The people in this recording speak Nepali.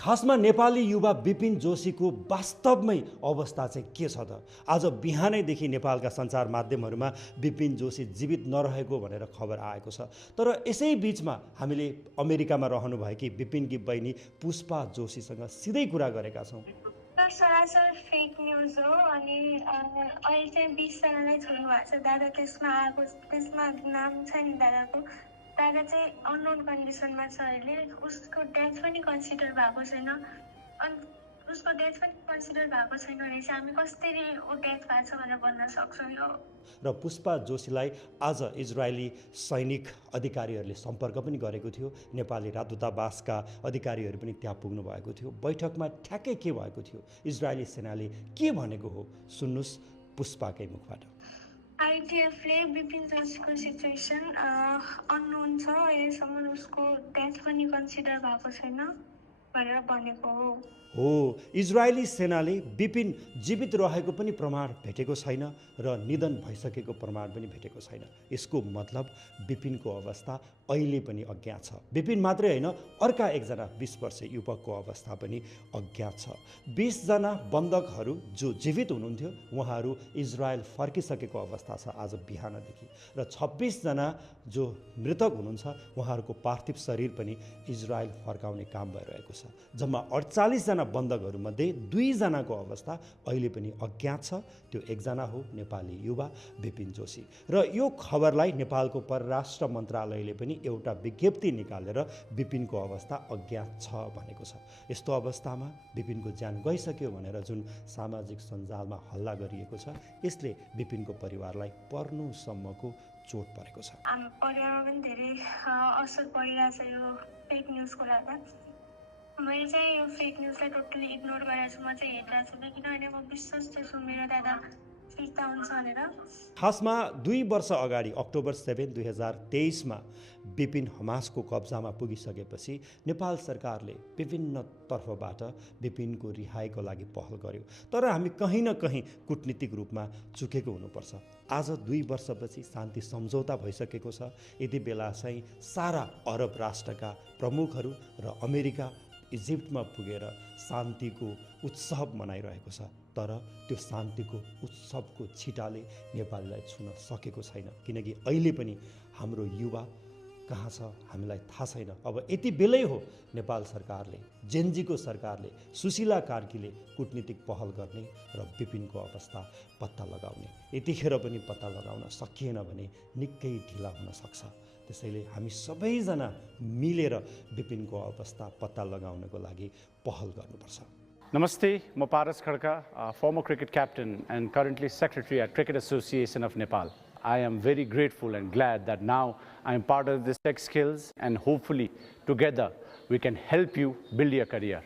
खासमा नेपाली युवा विपिन जोशीको वास्तवमै अवस्था चाहिँ के छ त? आज बिहानैदेखि नेपालका सञ्चार माध्यमहरूमा विपिन जोशी जीवित नरहेको भनेर खबर आएको छ। तर यसै बिचमा हामीले अमेरिकामा रहनुभएकी विपिनकी बहिनी पुष्पा जोशीसँग सिधै कुरा गरेका छौँ। सरासर फेक न्युज हो अनि अहिले चाहिँ 20 जनालाई छोड्नु भएको छ दादा। त्यसमा नाम छ नि दादाको। दादा चाहिँ अननोन कन्डिसनमा छ अहिले। उसको डेथ पनि कन्सिडर भएको छैन। अनि उसको डेथ पनि कन्सिडर भएको छैन भने चाहिँ हामी कसरी ऊ डेथ भएको छ भनेर भन्न सक्छौँ यो। र पुष्पा जोशीलाई आज इजरायली सैनिक अधिकारीहरूले सम्पर्क पनि गरेको थियो। नेपाली राजदूतावासका अधिकारीहरू पनि त्यहाँ पुग्नु भएको थियो। बैठकमा ठ्याक्कै के भएको थियो, इजरायली सेनाले के भनेको हो, सुन्नुहोस् पुष्पाकै मुखबाट। आइटिएफले विपिन जोशीको सिचुएसन अननोन छ, अहिलेसम्म उसको डेथ पनि कन्सिडर भएको छैन भनेर भनेको हो। इजरायली सेनाले विपिन जीवित रहेको पनि प्रमाण भेटेको छैन र निधन भइसकेको प्रमाण पनि भेटेको छैन। यसको मतलब विपिनको अवस्था अहिले पनि अज्ञात छ। विपिन मात्रै होइन, अर्का एकजना 20 वर्षीय युवकको अवस्था पनि अज्ञात छ। 20 जना बन्धकहरू जो जीवित हुनुहुन्थ्यो उहाँहरू इजरायल फर्किसकेको अवस्था छ आज बिहानदेखि, र 26 जना जो मृतक हुनुहुन्छ उहाँहरूको पार्थिव शरीर पनि इजरायल फर्काउने काम भइरहेको छ। जम्मा 48 जना बन्धकहरूमध्ये 2 जनाको अवस्था अहिले पनि अज्ञात छ। त्यो एकजना हो नेपाली युवा विपिन जोशी। र यो खबरलाई नेपालको परराष्ट्र मन्त्रालयले पनि एउटा विज्ञप्ति निकालेर विपिनको अवस्था अज्ञात छ भनेको छ। यस्तो अवस्थामा विपिनको ज्यान गइसक्यो भनेर जुन सामाजिक सञ्जालमा हल्ला गरिएको छ, यसले विपिनको परिवारलाई पर्नुसम्मको चोट परेको छ। हाम्रो परिवारमा पनि धेरै असर परिरहेछ यो फेक न्युजको लागि। मैले चाहिँ यो फेक न्युजलाई टोटली इग्नोर गरेर छु। म चाहिँ हेरिरहेको छु किनभने म विश्वस्त छु मेरो दादा फिर्ता हुन्छ भनेर। खासमा 2 वर्ष अगाडि अक्टोबर 7, 2023मा विपिन हमासको कब्जामा पुगिसकेपछि नेपाल सरकारले विभिन्न तर्फबाट विपिनको रिहाईको लागि पहल गर्यो। तर हामी कहीँ न कहीँ कुटनीतिक रूपमा चुकेको हुनुपर्छ। आज 2 वर्षपछि शान्ति सम्झौता भइसकेको छ। यति बेला चाहिँ सारा अरब राष्ट्रका प्रमुखहरू र अमेरिका इजिप्टमा पुगेर शान्तिको उत्सव मनाइरहेको छ। तर त्यो शान्तिको उत्सवको छिटाले नेपाललाई छुन सकेको छैन, किनकि अहिले पनि हाम्रो युवा कहाँ छ हामीलाई थाहा छैन। अब यति बेलै हो नेपाल सरकारले, जेनजीको सरकारले, सुशीला कार्कीले कुटनीतिक पहल गर्ने र विपिनको अवस्था पत्ता लगाउने। यतिखेर पनि पत्ता लगाउन सकिएन भने निकै ढिला हुन सक्छ। त्यसैले हामी सबैजना मिलेर विपिनको अवस्था पत्ता लगाउनको लागि पहल गर्नुपर्छ। Namaste, I'm Paras Khadka, former cricket captain and currently secretary at Cricket Association of Nepal. I am very grateful and glad that now I am part of this Tech Skills, and hopefully together we can help you build your career.